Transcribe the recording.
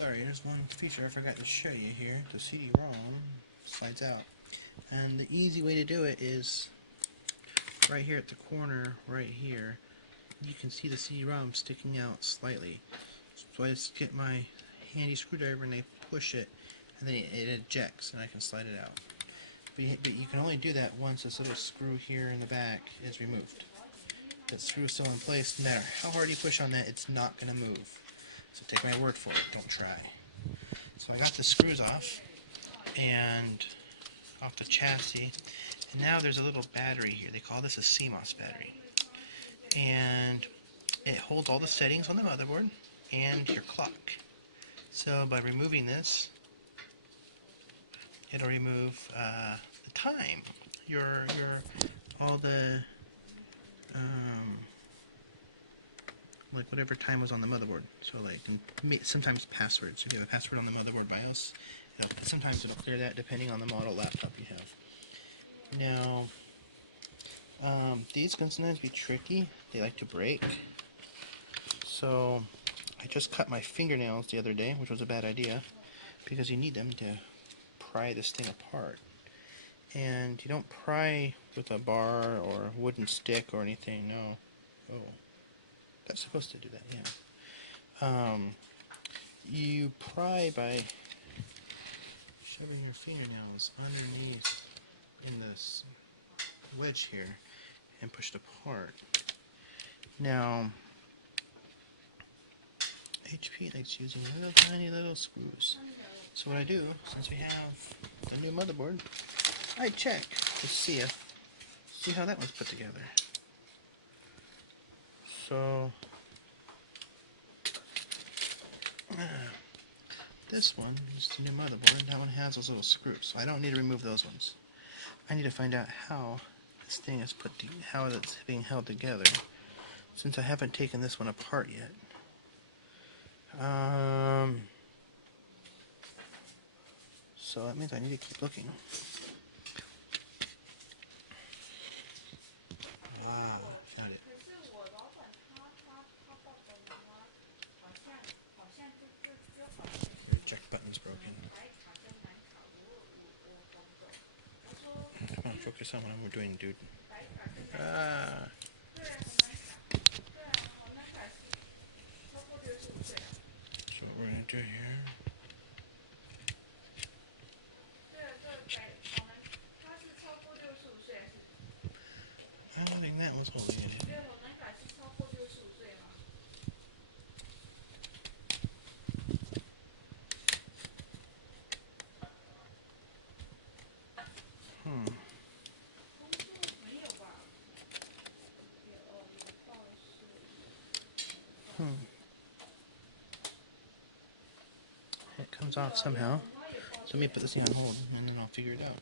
Sorry, there's one feature I forgot to show you here. The CD-ROM slides out. And the easy way to do it is right here at the corner, right here, you can see the CD-ROM sticking out slightly. So I just get my handy screwdriver and I push it, and then it ejects and I can slide it out. But you can only do that once this little screw here in the back is removed. That screw's still in place, no matter how hard you push on that, it's not going to move. So take my word for it, don't try. So I got the screws off, and off the chassis, and now there's a little battery here. They call this a CMOS battery. And it holds all the settings on the motherboard and your clock. So by removing this, it'll remove the time, all the like whatever time was on the motherboard. So like sometimes passwords. If you have a password on the motherboard BIOS, sometimes it'll clear that depending on the model laptop you have. Now, these can sometimes be tricky. They like to break. So I just cut my fingernails the other day, which was a bad idea, because you need them to pry this thing apart. And you don't pry with a bar or a wooden stick or anything, no. Oh, that's supposed to do that, yeah. You pry by shoving your fingernails underneath in this wedge here and push it apart. Now, HP likes using little tiny little screws. So what I do, since we have the new motherboard, I check to see how that was put together. So this one is the new motherboard. That one has those little screws. So I don't need to remove those ones. I need to find out how this thing is how it's being held together, since I haven't taken this one apart yet. So that means I need to keep looking. Found it. The eject button's broken. Come on, focus on what I'm doing, dude. So what we're gonna do here. I don't think that was holding it in. It comes off somehow. So let me put this thing on hold and then I'll figure it out.